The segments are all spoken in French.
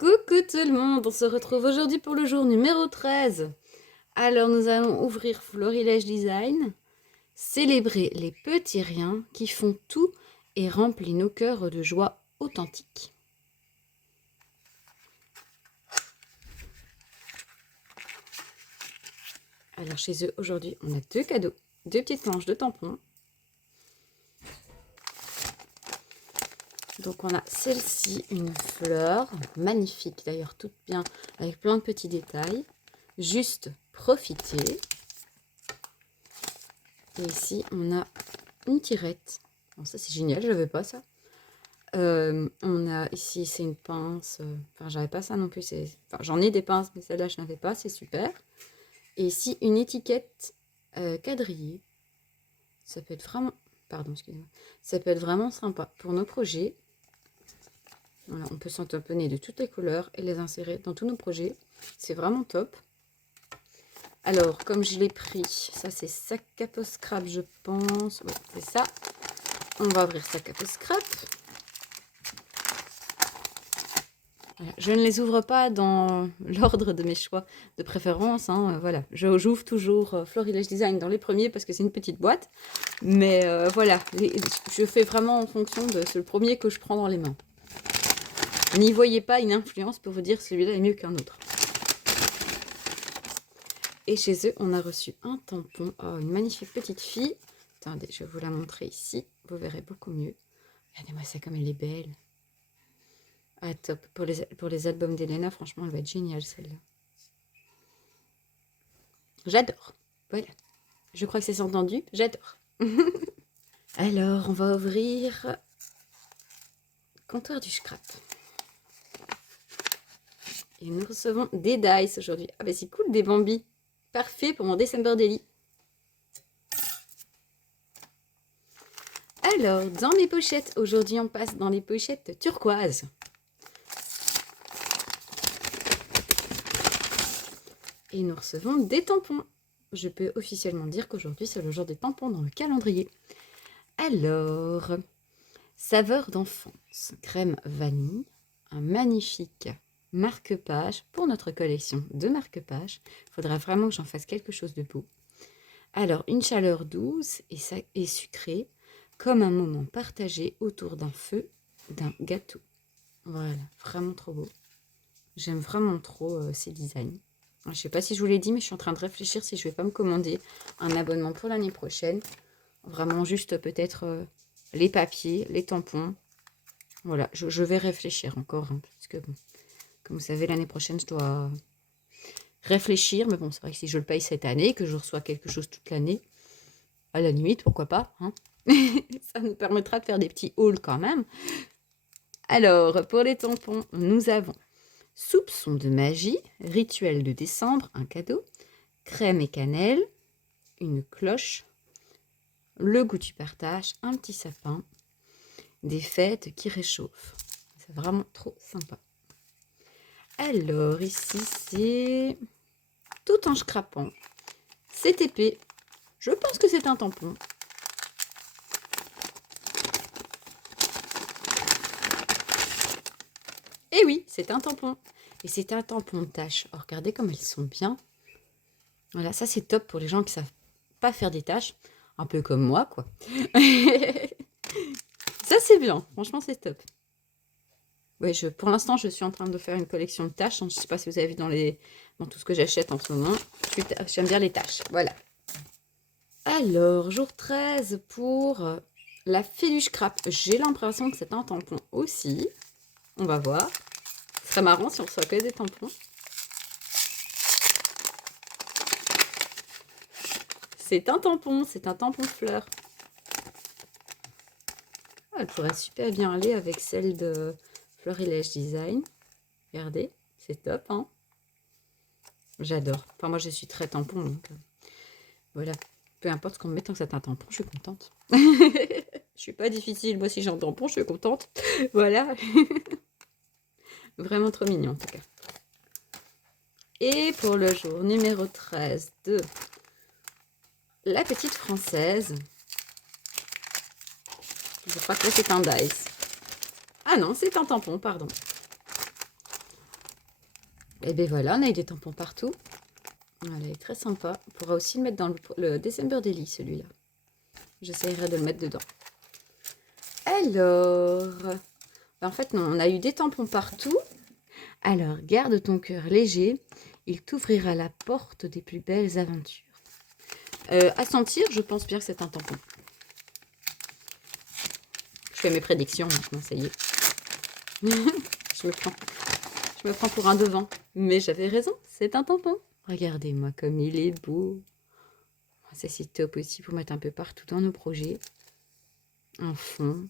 Coucou tout le monde, on se retrouve aujourd'hui pour le jour numéro 13. Alors nous allons ouvrir Florilège Design, célébrer les petits riens qui font tout et remplissent nos cœurs de joie authentique. Alors chez eux aujourd'hui on a deux cadeaux, deux petites planches de tampons. Donc on a celle-ci, une fleur, magnifique d'ailleurs, toute bien, avec plein de petits détails. Juste profiter. Et ici on a une tirette. Bon, ça c'est génial, je n'avais pas ça. On a ici, c'est une pince, enfin j'avais pas ça non plus, enfin, j'en ai des pinces mais celle-là je n'avais pas, c'est super. Et ici une étiquette quadrillée. Ça peut être vraiment, pardon excusez-moi, ça peut être vraiment sympa pour nos projets. Voilà, on peut s'en tamponner de toutes les couleurs et les insérer dans tous nos projets. C'est vraiment top. Alors, comme je l'ai pris, ça c'est sac à peau scrap, je pense. Oui, c'est ça. On va ouvrir sac à peau scrap. Voilà. Je ne les ouvre pas dans l'ordre de mes choix de préférence. Hein. Voilà, j'ouvre toujours Florilège Design dans les premiers parce que c'est une petite boîte. Mais voilà, je fais vraiment en fonction de ce premier que je prends dans les mains. N'y voyez pas une influence pour vous dire celui-là est mieux qu'un autre. Et chez eux, on a reçu un tampon. Oh, une magnifique petite fille. Attendez, je vais vous la montrer ici. Vous verrez beaucoup mieux. Regardez-moi ça comme elle est belle. Ah, top. Pour les albums d'Elena, franchement, elle va être géniale, celle-là. J'adore. Voilà. Je crois que c'est entendu. J'adore. Alors, on va ouvrir Comptoir du scrap. Et nous recevons des dice aujourd'hui. Ah ben c'est cool, des Bambi. Parfait pour mon December Daily. Alors, dans mes pochettes, aujourd'hui on passe dans les pochettes turquoises. Et nous recevons des tampons. Je peux officiellement dire qu'aujourd'hui c'est le jour des tampons dans le calendrier. Alors, saveur d'enfance, crème vanille, un magnifique marque-page pour notre collection de marque-pages. Il faudra vraiment que j'en fasse quelque chose de beau. Alors, une chaleur douce et sucrée, comme un moment partagé autour d'un feu, d'un gâteau. Voilà, vraiment trop beau. J'aime vraiment trop ces designs. Je ne sais pas si je vous l'ai dit, mais je suis en train de réfléchir si je ne vais pas me commander un abonnement pour l'année prochaine. Vraiment juste peut-être les papiers, les tampons. Voilà, je vais réfléchir encore. Hein, parce que bon, comme vous savez, l'année prochaine, je dois réfléchir. Mais bon, c'est vrai que si je le paye cette année, que je reçois quelque chose toute l'année, à la limite, pourquoi pas. Hein. Ça nous permettra de faire des petits hauls quand même. Alors, pour les tampons, nous avons soupçon de magie, rituel de décembre, un cadeau, crème et cannelle, une cloche, le goût du partage, un petit sapin, des fêtes qui réchauffent. C'est vraiment trop sympa. Alors, ici, c'est tout en scrapant. C'est épais. Je pense que c'est un tampon. Et oui, c'est un tampon. Et c'est un tampon de taches. Oh, regardez comme elles sont bien. Voilà, ça c'est top pour les gens qui ne savent pas faire des tâches. Un peu comme moi, quoi. Ça c'est bien. Franchement, c'est top. Ouais, pour l'instant, je suis en train de faire une collection de tâches. Je ne sais pas si vous avez vu dans tout ce que j'achète en ce moment. J'aime bien les tâches. Voilà. Alors, jour 13 pour la fée du scrap. J'ai l'impression que c'est un tampon aussi. On va voir. Ce serait marrant si on reçoit que des tampons. C'est un tampon fleur. Ah, elle pourrait super bien aller avec celle de Florilège Design. Regardez, c'est top, hein. J'adore. Enfin, moi, je suis très tampon, donc voilà. Peu importe ce qu'on me met, tant que c'est un tampon, je suis contente. Je suis pas difficile. Moi, si j'ai un tampon, je suis contente. Voilà. Vraiment trop mignon, en tout cas. Et pour le jour numéro 13 de la petite française, je crois que là, c'est un dice. Ah non, c'est un tampon, pardon. Et bien voilà, on a eu des tampons partout. Voilà, il est très sympa. On pourra aussi le mettre dans le December Daily, celui-là. J'essaierai de le mettre dedans. Alors, en fait, non, on a eu des tampons partout. Alors, garde ton cœur léger. Il t'ouvrira la porte des plus belles aventures. À sentir, je pense bien que c'est un tampon. Je fais mes prédictions maintenant, ça y est. Je me prends pour un devant. Mais j'avais raison, c'est un tampon. Regardez-moi comme il est beau. C'est top aussi pour mettre un peu partout dans nos projets. Un fond,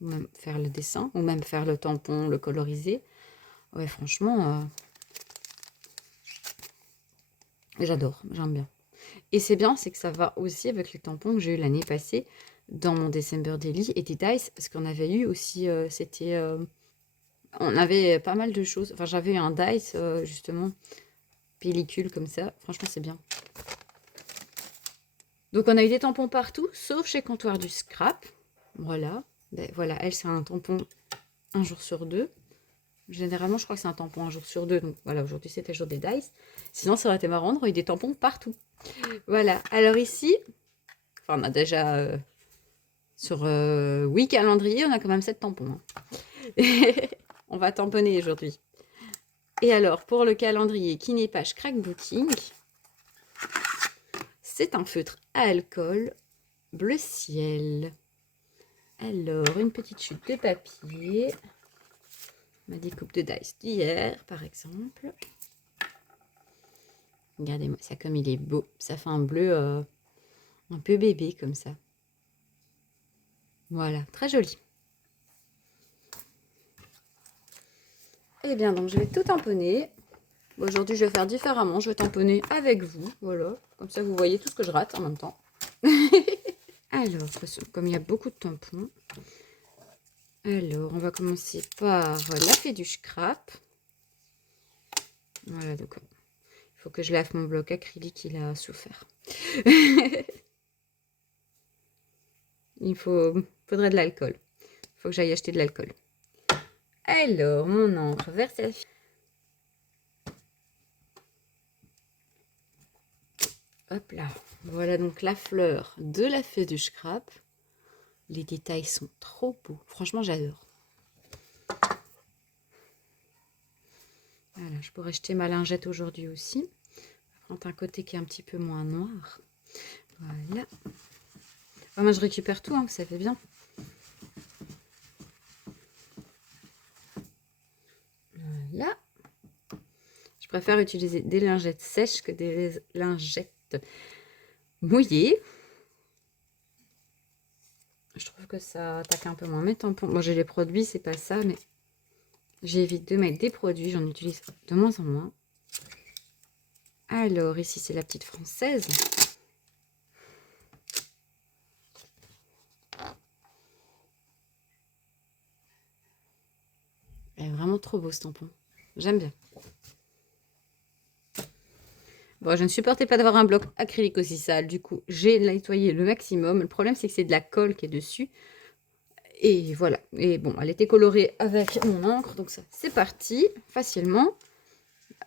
ou même faire le dessin, ou même faire le tampon, le coloriser. Ouais, franchement, j'adore, j'aime bien. Et c'est bien, c'est que ça va aussi avec les tampons que j'ai eu l'année passée dans mon December Daily et des dice, parce qu'on avait eu aussi, on avait pas mal de choses. Enfin, j'avais eu un dice, justement, pellicule comme ça. Franchement, c'est bien. Donc, on a eu des tampons partout, sauf chez Comptoir du Scrap. Voilà. Ben, voilà, elle, c'est un tampon un jour sur deux. Généralement, je crois que c'est un tampon un jour sur deux. Donc, voilà, aujourd'hui, c'était le jour des dice. Sinon, ça aurait été marrant d'avoir eu des tampons partout. Voilà. Alors ici, enfin, on a déjà... sur 8 calendriers, on a quand même 7 tampons. Hein. On va tamponner aujourd'hui. Et alors, pour le calendrier qui n'est pas scrapbooking, c'est un feutre à alcool bleu ciel. Alors, une petite chute de papier. Ma découpe de dice d'hier, par exemple. Regardez-moi ça comme il est beau. Ça fait un bleu un peu bébé comme ça. Voilà, très joli. Et bien, donc je vais tout tamponner. Aujourd'hui, je vais faire différemment. Je vais tamponner avec vous. Voilà, comme ça, vous voyez tout ce que je rate en même temps. Alors, comme il y a beaucoup de tampons, alors on va commencer par la fée du scrap. Voilà, donc il faut que je lave mon bloc acrylique, il a souffert. Il faudrait de l'alcool. Il faut que j'aille acheter de l'alcool. Alors, mon encre Versailles. Hop là. Voilà donc la fleur de la fée du scrap. Les détails sont trop beaux. Franchement, j'adore. Voilà, je pourrais jeter ma lingette aujourd'hui aussi. Prendre un côté qui est un petit peu moins noir. Voilà. Enfin, moi, je récupère tout, hein, ça fait bien. Voilà. Je préfère utiliser des lingettes sèches que des lingettes mouillées. Je trouve que ça attaque un peu moins mes tampons. Moi, j'ai les produits, c'est pas ça, mais j'évite de mettre des produits. J'en utilise de moins en moins. Alors, ici, c'est la petite française. Elle est vraiment trop beau, ce tampon. J'aime bien. Bon, je ne supportais pas d'avoir un bloc acrylique aussi sale. Du coup, j'ai nettoyé le maximum. Le problème, c'est que c'est de la colle qui est dessus. Et voilà. Et bon, elle était colorée avec mon encre. Donc ça, c'est parti facilement.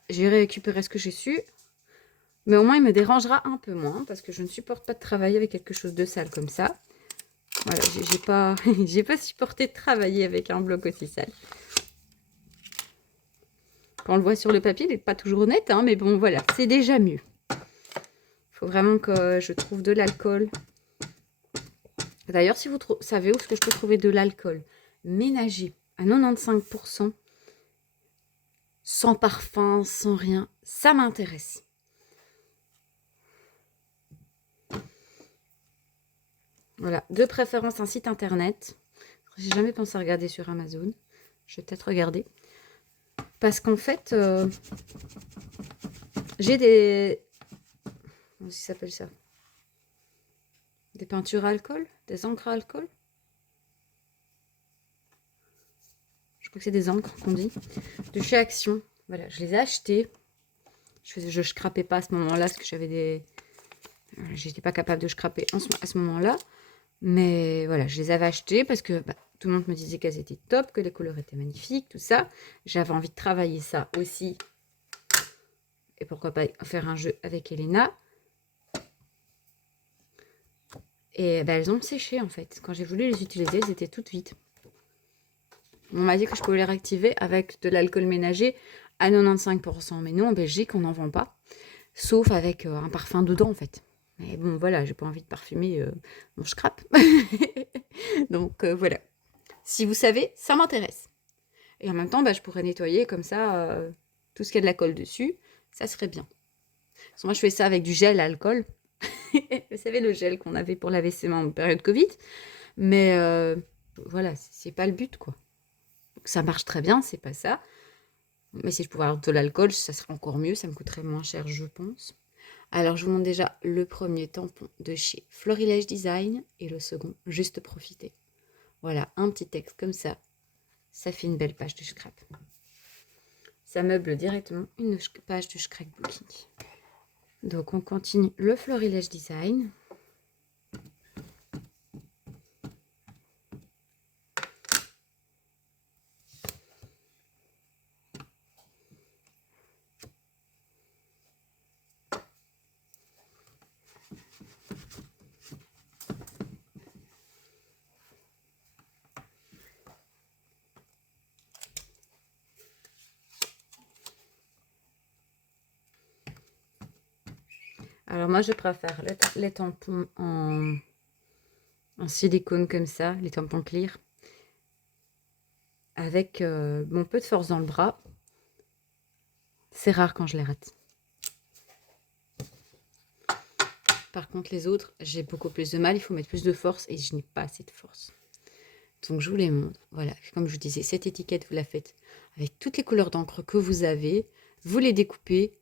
J'ai récupéré ce que j'ai su. Mais au moins, il me dérangera un peu moins. Parce que je ne supporte pas de travailler avec quelque chose de sale comme ça. Voilà, j'ai pas supporté de travailler avec un bloc aussi sale. Quand on le voit sur le papier, il n'est pas toujours net, hein, mais bon, voilà, c'est déjà mieux. Il faut vraiment que je trouve de l'alcool. D'ailleurs, si vous savez où est-ce que je peux trouver de l'alcool ménager à 95%, sans parfum, sans rien, ça m'intéresse. Voilà, de préférence un site internet. J'ai jamais pensé à regarder sur Amazon. Je vais peut-être regarder. Parce qu'en fait, j'ai des... Comment ça s'appelle ça? Des peintures à alcool? Des encres à alcool? Je crois que c'est des encres qu'on dit. De chez Action. Voilà, je les ai achetées. Je scrapais pas à ce moment-là parce que j'avais des... J'étais pas capable de scraper à ce moment-là. Mais voilà, je les avais achetées parce que tout le monde me disait qu'elles étaient top, que les couleurs étaient magnifiques, tout ça. J'avais envie de travailler ça aussi Et pourquoi pas faire un jeu avec Elena. Et bah, elles ont séché en fait. Quand j'ai voulu les utiliser, elles étaient toutes vides. On m'a dit que je pouvais les réactiver avec de l'alcool ménager à 95%. Mais nous, en Belgique, on n'en vend pas. Sauf avec un parfum dedans, en fait. Mais bon, voilà, j'ai pas envie de parfumer mon scrap. Donc, voilà. Si vous savez, ça m'intéresse. Et en même temps, bah, je pourrais nettoyer comme ça tout ce qui a de la colle dessus. Ça serait bien. Parce que moi, je fais ça avec du gel à alcool. Vous savez, le gel qu'on avait pour laver ses mains en période Covid. Mais voilà, c'est pas le but, quoi. Donc, ça marche très bien, c'est pas ça. Mais si je pouvais avoir de l'alcool, ça serait encore mieux. Ça me coûterait moins cher, je pense. Alors, je vous montre déjà le premier tampon de chez Florilège Design et le second, Juste Profiter. Voilà, un petit texte comme ça. Ça fait une belle page de scrap. Ça meuble directement une page du scrapbooking. Donc, on continue le Florilège Design. Alors moi, je préfère les tampons en silicone comme ça, les tampons clear, avec bon peu de force dans le bras. C'est rare quand je les rate. Par contre, les autres, j'ai beaucoup plus de mal. Il faut mettre plus de force et je n'ai pas assez de force. Donc, je vous les montre. Voilà, comme je vous disais, cette étiquette, vous la faites avec toutes les couleurs d'encre que vous avez. Vous les découpez.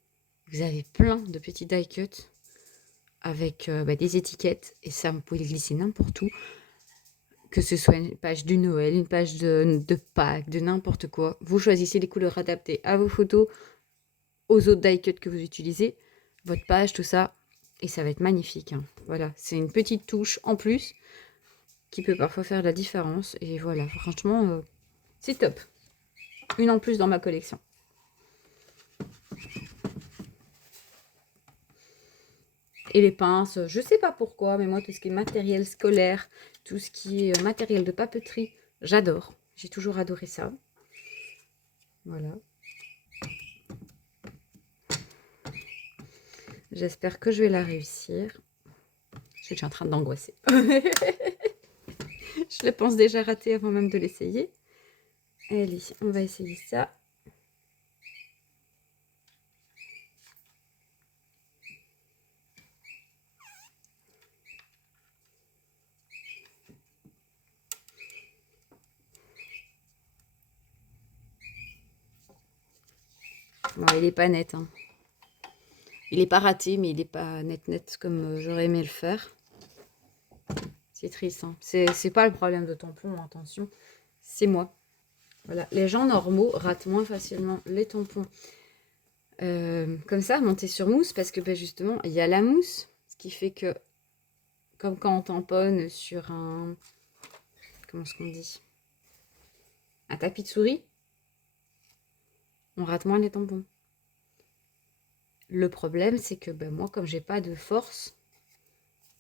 Vous avez plein de petits die cuts avec des étiquettes. Et ça, vous pouvez les glisser n'importe où. Que ce soit une page du Noël, une page de Pâques, de n'importe quoi. Vous choisissez les couleurs adaptées à vos photos, aux autres die cuts que vous utilisez, votre page, tout ça. Et ça va être magnifique. Hein. Voilà, c'est une petite touche en plus qui peut parfois faire la différence. Et voilà, franchement, c'est top. Une en plus dans ma collection. Et les pinces, je sais pas pourquoi, mais moi, tout ce qui est matériel scolaire, tout ce qui est matériel de papeterie, j'adore. J'ai toujours adoré ça. Voilà. J'espère que je vais la réussir. Je suis en train d'angoisser. Je le pense déjà raté avant même de l'essayer. Allez, on va essayer ça. Bon, il n'est pas net. Hein. Il n'est pas raté, mais il n'est pas net comme j'aurais aimé le faire. C'est triste. Hein. C'est pas le problème de tampon, attention. C'est moi. Voilà. Les gens normaux ratent moins facilement les tampons comme ça, montés sur mousse, parce que justement, il y a la mousse, ce qui fait que, comme quand on tamponne sur un... Comment est-ce qu'on dit? Un tapis de souris, on rate moins les tampons. Le problème, c'est que moi, comme j'ai pas de force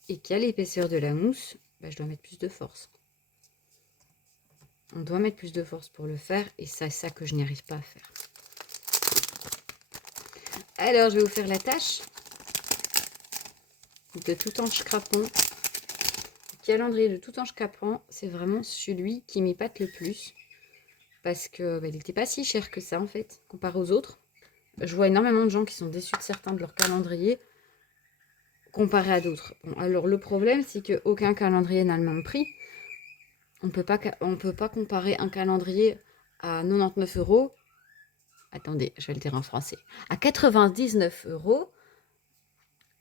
et qu'il y a l'épaisseur de la mousse, je dois mettre plus de force. On doit mettre plus de force pour le faire et c'est ça que je n'y arrive pas à faire. Alors, je vais vous faire la tâche de Toutanche Crapon. Le calendrier de Toutanche Crapon, c'est vraiment celui qui m'épate le plus. Parce que il n'était pas si cher que ça, en fait, comparé aux autres. Je vois énormément de gens qui sont déçus de certains de leurs calendriers comparé à d'autres. Bon, alors, le problème, c'est qu'aucun calendrier n'a le même prix. On ne peut pas comparer un calendrier à 99 €. Attendez, je vais le dire en français. À 99 €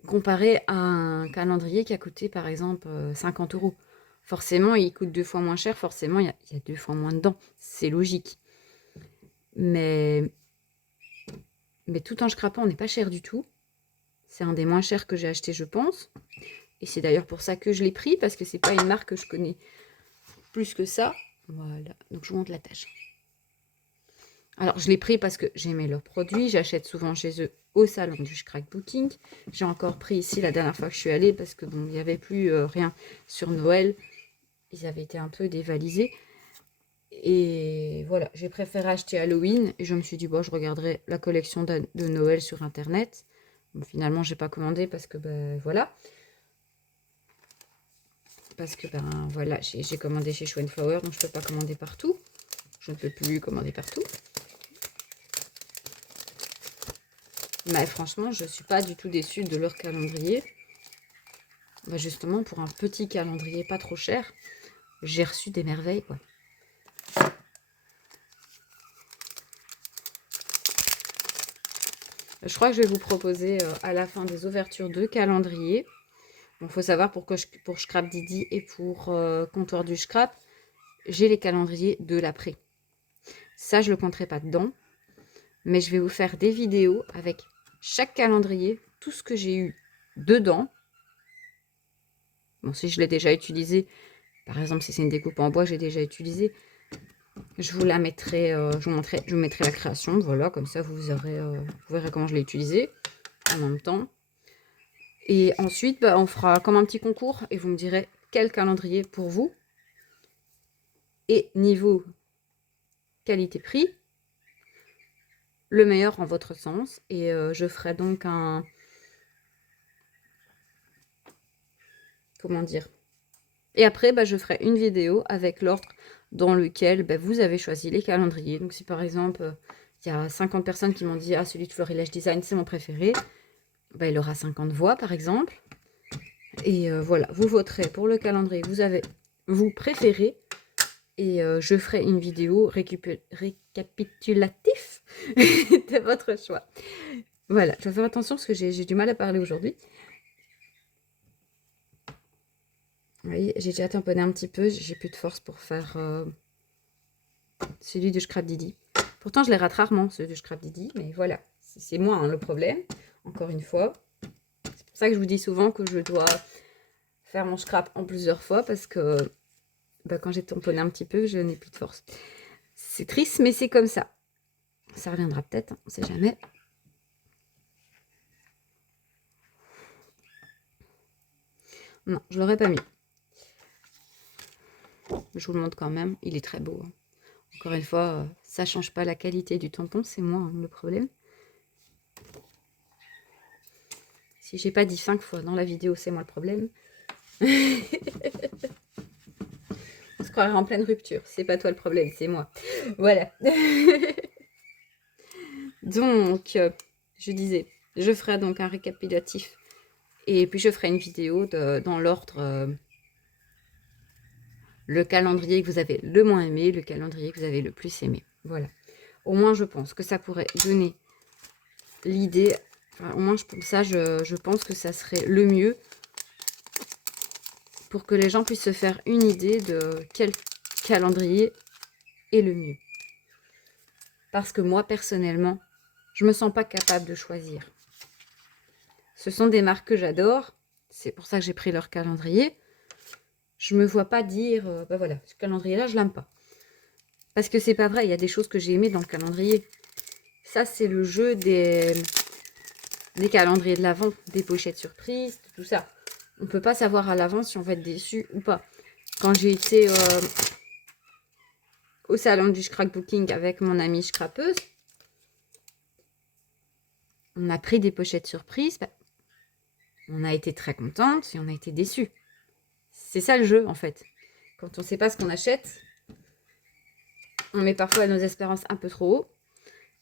comparé à un calendrier qui a coûté par exemple 50 €. Forcément, il coûte 2 fois moins cher, forcément, il y a 2 fois moins dedans. C'est logique. Mais Toutanche Crapon n'est pas cher du tout. C'est un des moins chers que j'ai acheté, je pense. Et c'est d'ailleurs pour ça que je l'ai pris, parce que c'est pas une marque que je connais plus que ça. Voilà, donc je vous montre la tâche. Alors, je l'ai pris parce que j'aimais leurs produits. J'achète souvent chez eux au salon du scrapbooking. J'ai encore pris ici la dernière fois que je suis allée parce que bon, il n'y avait plus rien sur Noël. Ils avaient été un peu dévalisés. Et voilà, j'ai préféré acheter Halloween. Et je me suis dit, bon, je regarderai la collection de Noël sur Internet. Bon, finalement, j'ai pas commandé parce que, ben, voilà. Parce que, ben, voilà, j'ai commandé chez Show Flower, donc je peux pas commander partout. Je ne peux plus commander partout. Mais franchement, je suis pas du tout déçue de leur calendrier. Ben, justement, pour un petit calendrier pas trop cher, j'ai reçu des merveilles, quoi. Je crois que je vais vous proposer à la fin des ouvertures de calendrier. Bon, faut savoir pour Scrap Didi et pour Comptoir du Scrap, j'ai les calendriers de l'après. Ça, je ne le compterai pas dedans. Mais je vais vous faire des vidéos avec chaque calendrier, tout ce que j'ai eu dedans. Bon, si je l'ai déjà utilisé, par exemple, si c'est une découpe en bois, j'ai déjà utilisé. Je vous la mettrai, je vous mettrai la création, voilà, comme ça vous verrez comment je l'ai utilisé en même temps. Et ensuite, bah, on fera comme un petit concours et vous me direz quel calendrier pour vous. Et niveau qualité-prix, le meilleur en votre sens. Et je ferai donc un... Comment dire? Et après, bah, je ferai une vidéo avec l'ordre dans lequel bah, vous avez choisi les calendriers. Donc si par exemple, il y a 50 personnes qui m'ont dit « Ah, celui de Florilège Design, c'est mon préféré », bah, il aura 50 voix par exemple. Et voilà, vous voterez pour le calendrier que vous préférez. Et je ferai une vidéo récapitulatif de votre choix. Voilà, je vais faire attention parce que j'ai du mal à parler aujourd'hui. Vous voyez, j'ai déjà tamponné un petit peu, j'ai plus de force pour faire celui de Scrap Didi. Pourtant, je les rate rarement, celui de Scrap Didi, mais voilà, c'est moi hein, le problème, encore une fois. C'est pour ça que je vous dis souvent que je dois faire mon scrap en plusieurs fois, parce que bah, quand j'ai tamponné un petit peu, je n'ai plus de force. C'est triste, mais c'est comme ça. Ça reviendra peut-être, on ne sait jamais. Non, je l'aurais pas mis. Je vous le montre quand même, il est très beau. Hein. Encore une fois, ça change pas la qualité du tampon, c'est moi hein, le problème. Si j'ai pas dit 5 fois dans la vidéo, c'est moi le problème. On se croirait en pleine rupture. C'est pas toi le problème, c'est moi. Voilà. Donc, je disais, je ferai donc un récapitulatif. Et puis, je ferai une vidéo dans l'ordre... le calendrier que vous avez le moins aimé, le calendrier que vous avez le plus aimé. Voilà. Au moins, je pense que ça pourrait donner l'idée. Enfin, au moins, je pense que ça serait le mieux pour que les gens puissent se faire une idée de quel calendrier est le mieux. Parce que moi, personnellement, je ne me sens pas capable de choisir. Ce sont des marques que j'adore. C'est pour ça que j'ai pris leur calendrier. Je ne me vois pas dire, ben voilà, ce calendrier-là, je l'aime pas. Parce que c'est pas vrai, il y a des choses que j'ai aimées dans le calendrier. Ça, c'est le jeu des calendriers de l'Avent, des pochettes surprises, tout ça. On ne peut pas savoir à l'avance si on va être déçu ou pas. Quand j'ai été au salon du scrapbooking avec mon amie scrapeuse, on a pris des pochettes surprises. Bah, on a été très contente et on a été déçus. C'est ça le jeu, en fait. Quand on ne sait pas ce qu'on achète, on met parfois nos espérances un peu trop haut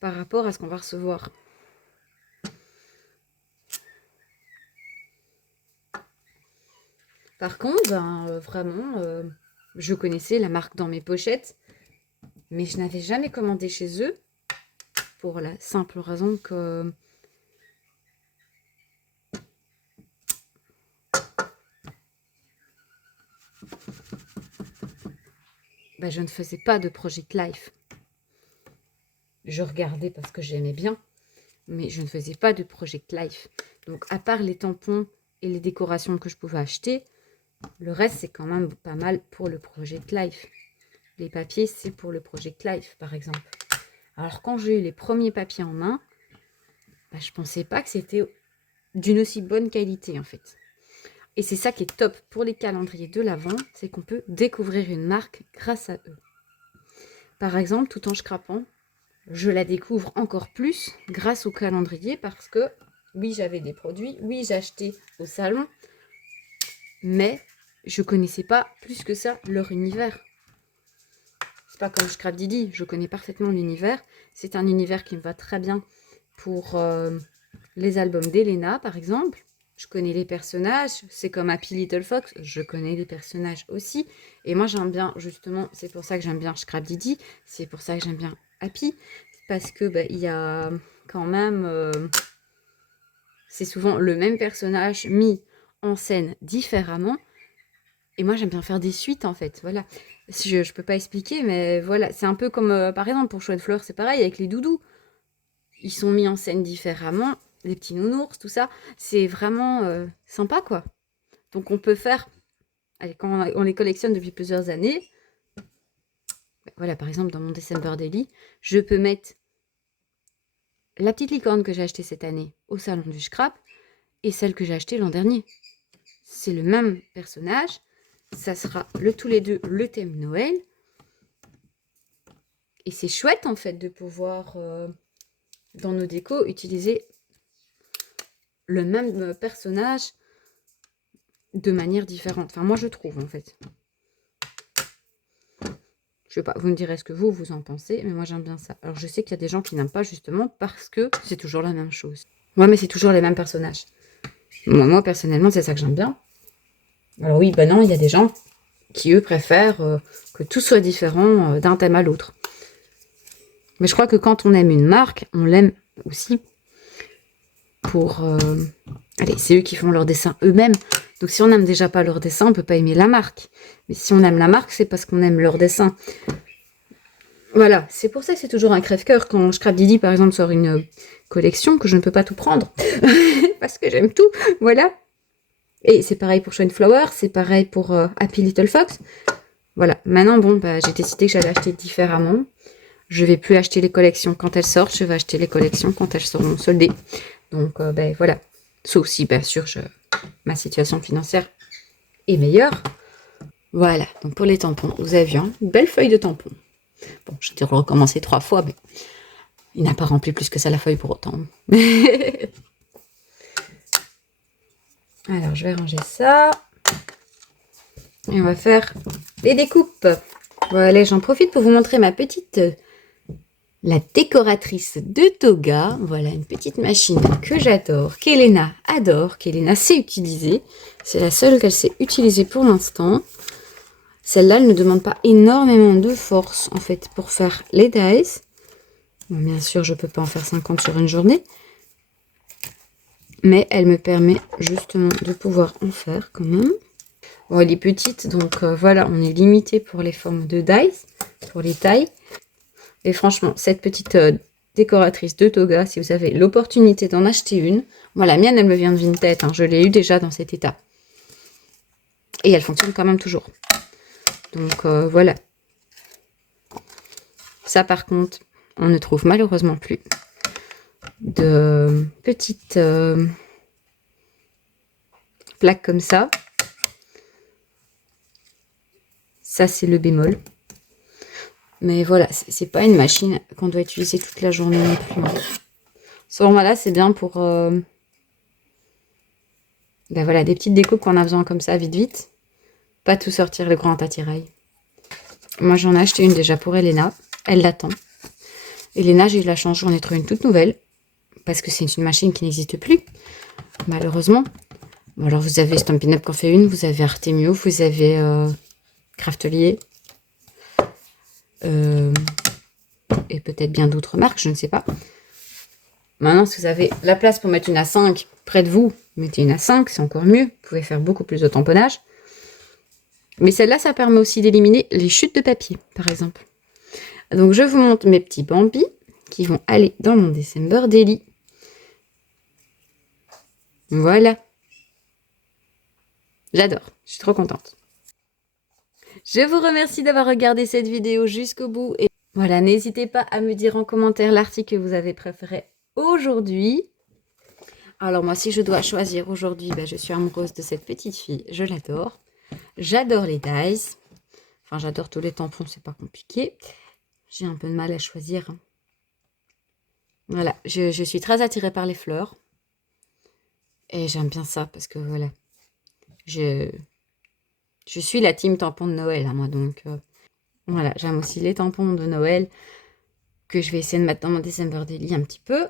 par rapport à ce qu'on va recevoir. Par contre, ben, vraiment, je connaissais la marque dans mes pochettes, mais je n'avais jamais commandé chez eux pour la simple raison que ben, je ne faisais pas de Project Life. Je regardais parce que j'aimais bien, mais je ne faisais pas de Project Life. Donc, à part les tampons et les décorations que je pouvais acheter, le reste, c'est quand même pas mal pour le Project Life. Les papiers, c'est pour le Project Life, par exemple. Alors quand j'ai eu les premiers papiers en main, bah, je pensais pas que c'était d'une aussi bonne qualité en fait. Et c'est ça qui est top pour les calendriers de l'Avent, c'est qu'on peut découvrir une marque grâce à eux. Par exemple, tout en scrapant, je la découvre encore plus grâce au calendrier parce que oui, j'avais des produits, oui, j'achetais au salon, mais je connaissais pas plus que ça leur univers. C'est pas comme Scrap Didi, je connais parfaitement l'univers. C'est un univers qui me va très bien pour les albums d'Elena, par exemple. Je connais les personnages, c'est comme Happy Little Fox, je connais les personnages aussi. Et moi, j'aime bien, justement, c'est pour ça que j'aime bien Scrap Didi, c'est pour ça que j'aime bien Happy, parce que bah, il y a quand même... c'est souvent le même personnage mis en scène différemment. Et moi, j'aime bien faire des suites, en fait. Voilà. Je peux pas expliquer, mais voilà. C'est un peu comme, par exemple, pour Chouette Fleur, c'est pareil avec les doudous. Ils sont mis en scène différemment. Les petits nounours, tout ça. C'est vraiment sympa, quoi. Donc, on peut faire... Allez, quand on les collectionne depuis plusieurs années, voilà, par exemple, dans mon December Daily, je peux mettre la petite licorne que j'ai achetée cette année au salon du scrap et celle que j'ai achetée l'an dernier. C'est le même personnage. Ça sera tous les deux le thème Noël. Et c'est chouette, en fait, de pouvoir, dans nos décos, utiliser le même personnage de manière différente. Enfin, moi, je trouve, en fait. Je sais pas, vous me direz ce que vous en pensez, mais moi, j'aime bien ça. Alors, je sais qu'il y a des gens qui n'aiment pas, justement, parce que c'est toujours la même chose. Ouais, mais c'est toujours les mêmes personnages. Moi personnellement, c'est ça que j'aime bien. Alors oui, bah non, il y a des gens qui, eux, préfèrent que tout soit différent d'un thème à l'autre. Mais je crois que quand on aime une marque, on l'aime aussi pour... allez, c'est eux qui font leurs dessins eux-mêmes. Donc si on n'aime déjà pas leur dessin, on ne peut pas aimer la marque. Mais si on aime la marque, c'est parce qu'on aime leur dessin. Voilà, c'est pour ça que c'est toujours un crève-cœur quand Scrap Didi, par exemple, sort une collection, que je ne peux pas tout prendre. Parce que j'aime tout, voilà. Et c'est pareil pour Shine Flower, c'est pareil pour Happy Little Fox. Voilà, maintenant, bon, bah, j'ai décidé que j'allais acheter différemment. Je vais plus acheter les collections quand elles sortent, je vais acheter les collections quand elles seront soldées. Donc, ben voilà. Sauf si, bien sûr, ma situation financière est meilleure. Voilà, donc pour les tampons, vous avez une belle feuille de tampons. Bon, je t'ai recommencé 3 fois, mais il n'a pas rempli plus que ça la feuille pour autant. Alors, je vais ranger ça. Et on va faire les découpes. Voilà, j'en profite pour vous montrer ma petite... la décoratrice de toga. Voilà, une petite machine que j'adore, qu'Elena adore, qu'Elena sait utiliser. C'est la seule qu'elle sait utiliser pour l'instant. Celle-là, elle ne demande pas énormément de force, en fait, pour faire les dies. Bon, bien sûr, je ne peux pas en faire 50 sur une journée. Mais elle me permet justement de pouvoir en faire quand même. Bon, elle est petite, donc voilà, on est limité pour les formes de dies, pour les tailles. Et franchement, cette petite décoratrice de toga, si vous avez l'opportunité d'en acheter une. Moi, la mienne, elle me vient de Vinted, hein, je l'ai eu déjà dans cet état. Et elle fonctionne quand même toujours. Donc voilà. Ça, par contre, on ne trouve malheureusement plus de petites plaques comme ça. Ça, c'est le bémol. Mais voilà, c'est pas une machine qu'on doit utiliser toute la journée non plus. Ce format-là, c'est bien pour ben voilà, des petites découpes qu'on a besoin comme ça, vite vite. Pas tout sortir le grand attirail. Moi, j'en ai acheté une déjà pour Elena. Elle l'attend. Elena, j'ai eu la chance, j'en ai trouvé une toute nouvelle. Parce que c'est une machine qui n'existe plus, malheureusement. Bon, alors, vous avez Stampin' Up qui en fait une, vous avez Artemio, vous avez Craftelier. Et peut-être bien d'autres marques, je ne sais pas. Maintenant, si vous avez la place pour mettre une A5 près de vous, mettez une A5, c'est encore mieux. Vous pouvez faire beaucoup plus de tamponnage. Mais celle-là, ça permet aussi d'éliminer les chutes de papier, par exemple. Donc, je vous montre mes petits bambis qui vont aller dans mon December Daily. Voilà. J'adore. Je suis trop contente. Je vous remercie d'avoir regardé cette vidéo jusqu'au bout. Voilà, n'hésitez pas à me dire en commentaire l'article que vous avez préféré aujourd'hui. Alors moi, si je dois choisir aujourd'hui, je suis amoureuse de cette petite fille. Je l'adore. J'adore les Dice. Enfin, j'adore tous les tampons, c'est pas compliqué. J'ai un peu de mal à choisir. Voilà, je suis très attirée par les fleurs. Et j'aime bien ça parce que voilà, je suis la team tampon de Noël, moi. Donc voilà, j'aime aussi les tampons de Noël que je vais essayer de mettre dans mon December Daily un petit peu.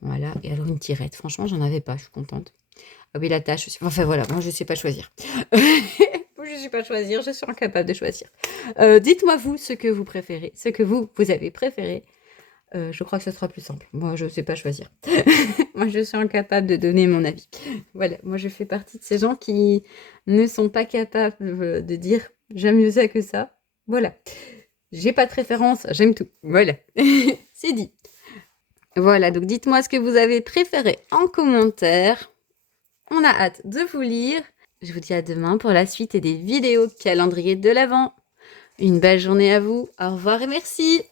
Voilà, et alors une tirette. Franchement, j'en avais pas, je suis contente. Ah oui, la tâche aussi. Enfin voilà, moi je sais pas choisir. Moi je sais pas choisir, je suis incapable de choisir. Dites-moi vous ce que vous préférez, ce que vous avez préféré. Je crois que ce sera plus simple. Moi je sais pas choisir. Moi je suis incapable de donner mon avis. Voilà, moi je fais partie de ces gens qui ne sont pas capables de dire j'aime mieux ça que ça. Voilà. J'ai pas de préférence, j'aime tout. Voilà. C'est dit. Voilà, donc dites-moi ce que vous avez préféré en commentaire. On a hâte de vous lire. Je vous dis à demain pour la suite et des vidéos calendrier de l'Avent. Une belle journée à vous. Au revoir et merci.